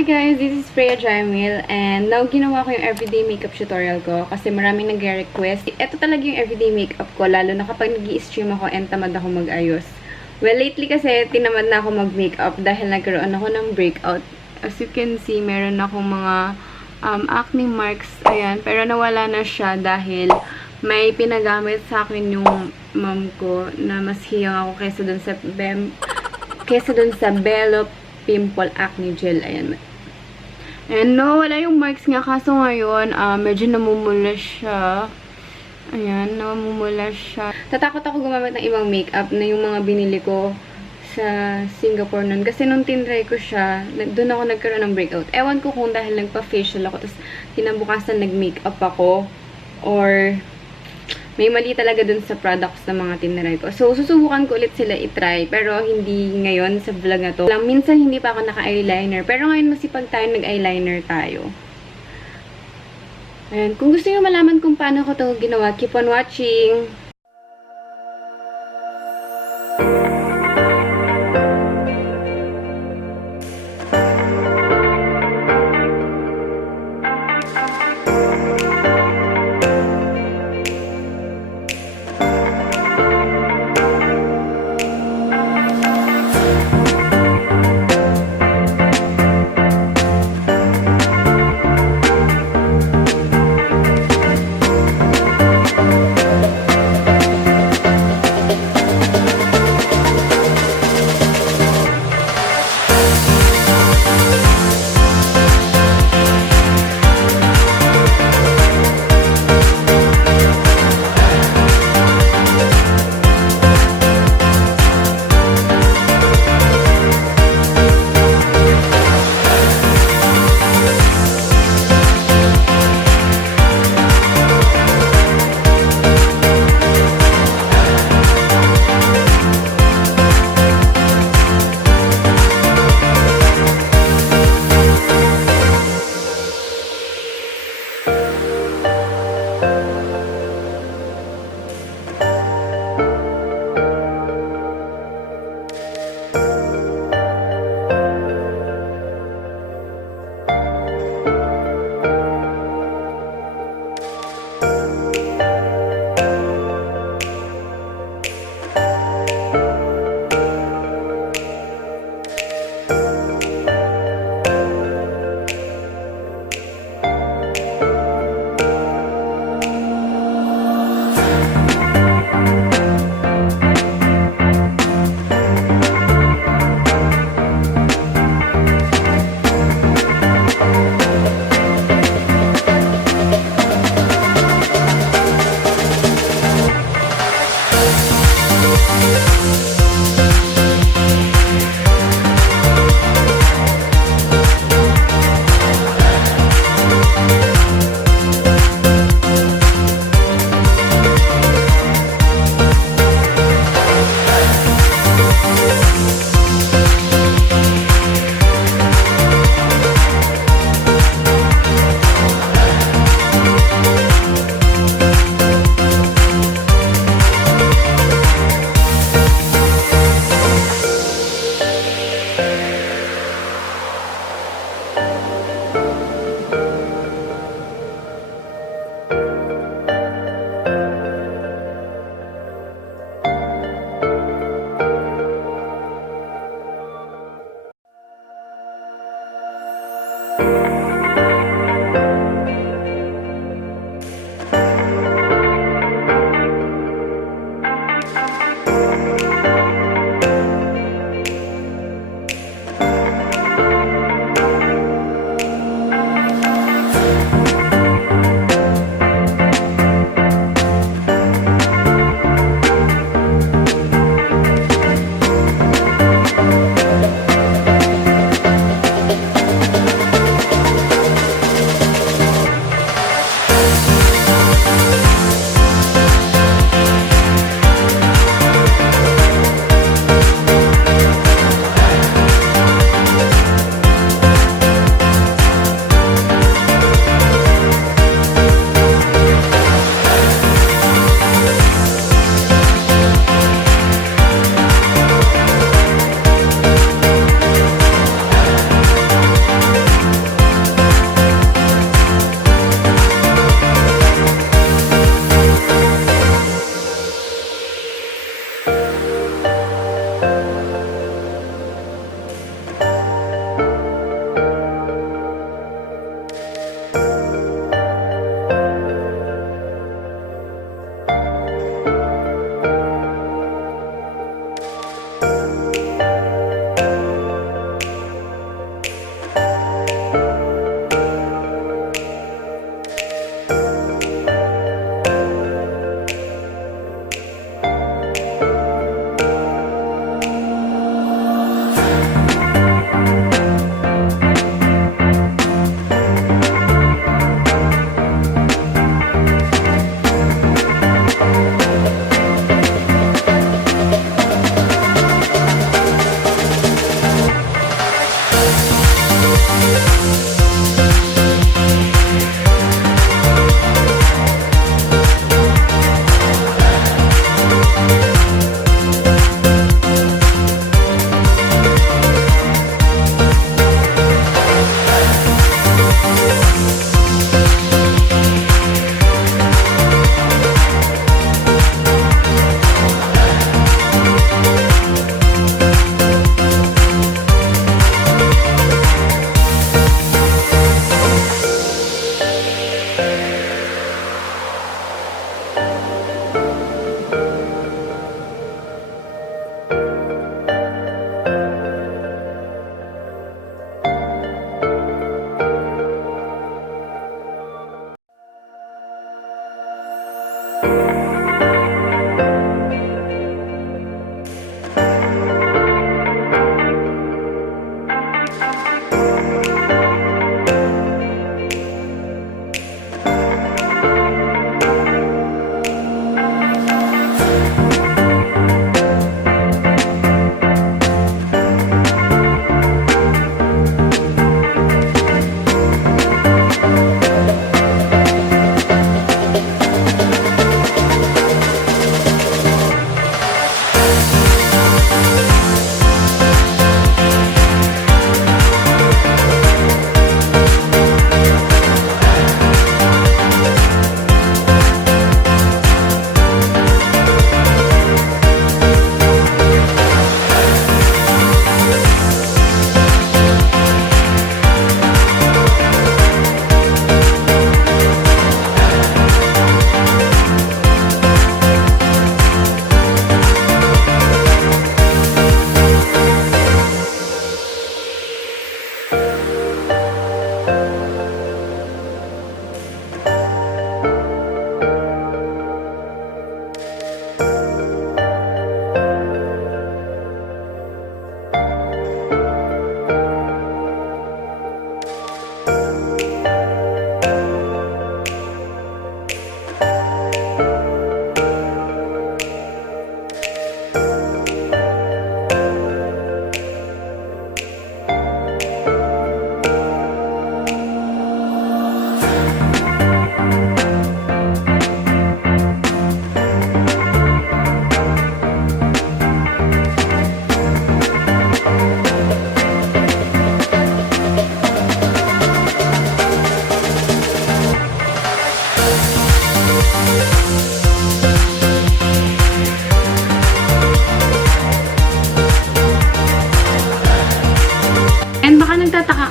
Hi guys, this is FrheaJaimil and now ginawa ko yung everyday makeup tutorial ko kasi maraming nagre-request. Ito talaga yung everyday makeup ko lalo na kapag nag-i-stream ako and tamad ako mag-ayos. Well, lately kasi tinamad na ako mag-makeup dahil nagkaroon ako ng breakout. As you can see, meron akong mga acne marks, ayan, pero nawala na siya dahil may pinagamit sa akin yung mom ko na mas hiyang ako kesa dun sa Bello Pimple Acne Gel. Ayan. And no, wala yung marks nga. Kaso ngayon, medyo namumula siya. Ayan, namumula siya. Tatakot ako gumamit ng ibang makeup na yung mga binili ko sa Singapore nun. Kasi nung tinry ko siya, doon ako nagkaroon ng breakout. Ewan ko kung dahil nagpa-facial ako, tapos kinabukasan nag-makeup ako, or may mali talaga dun sa products ng mga tinry ko. So, susubukan ko ulit sila itry. Pero, hindi ngayon sa vlog na to. Minsan, hindi pa ako naka-eyeliner. Pero ngayon, masipag tayo, nag-eyeliner tayo. Ayan. Kung gusto nyo malaman kung paano ko to ginawa, keep on watching!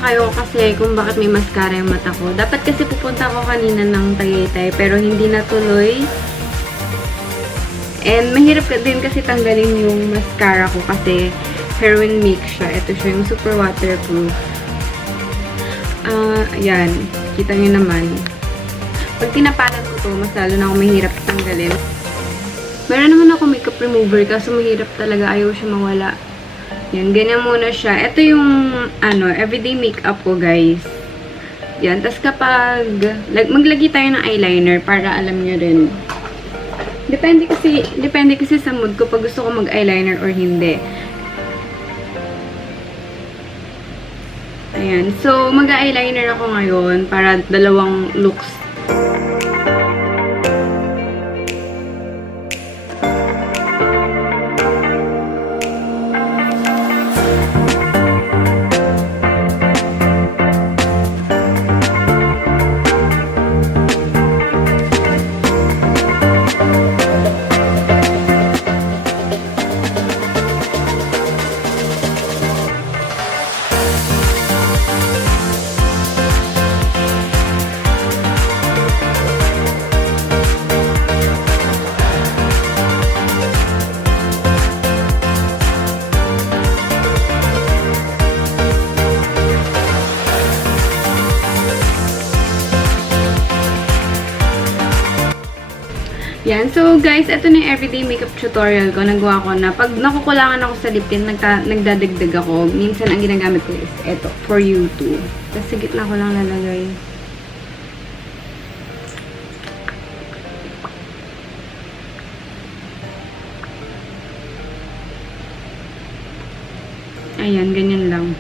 kayo kasi kung bakit may mascara yung mata ko. Dapat kasi pupunta ako kanina ng Tagaytay pero hindi natuloy. And mahirap din kasi tanggalin yung mascara ko kasi heroin mix siya. Ito siya yung super waterproof. Ayan. Kita nyo naman. Pag tinapalan ko to, mas lalo na ako mahirap tanggalin. Meron naman ako makeup remover kaso mahirap talaga. Ayaw siya mawala. Yan, ganyan muna siya. Ito yung, everyday makeup ko, guys. Yan, tas kapag, maglagay tayo ng eyeliner para alam nyo rin. Depende kasi sa mood ko pag gusto ko mag-eyeliner or hindi. Ayan, so, mag-eyeliner ako ngayon para dalawang looks. Yan. So, guys, ito na yung everyday makeup tutorial ko. Nagawa ko na. Pag nakukulangan ako sa lip tint, nagdadagdag ako. Minsan, ang ginagamit ko is ito, for you too. Tapos, sa gitna ko lang lalagay. Ayan, ganyan lang.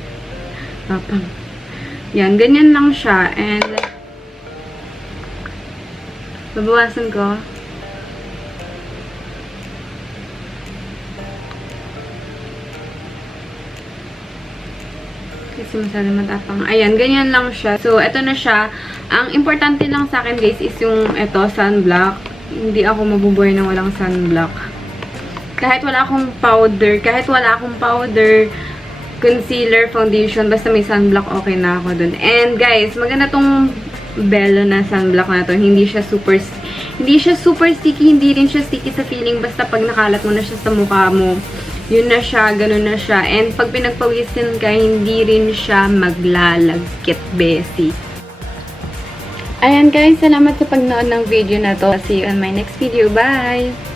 Papang. Yan, ganyan lang siya. And, babawasan ko. Kasi masyado matapang. Ayan, ganyan lang siya. So, eto na siya. Ang importante lang sa akin, guys, is yung sunblock. Hindi ako mabubuhay ng walang sunblock. Kahit wala akong powder, concealer, foundation, basta may sunblock, okay na ako dun. And, guys, maganda tong Bello na sunblock na to. Hindi siya super sticky, hindi rin siya sticky sa feeling. Basta pag nakalat mo na siya sa mukha mo, yun na siya, ganun na siya. And pag pinagpawisin ka, hindi rin siya maglalagkit, besi. Ayan guys, salamat sa pagnood ng video na to. See you on my next video. Bye!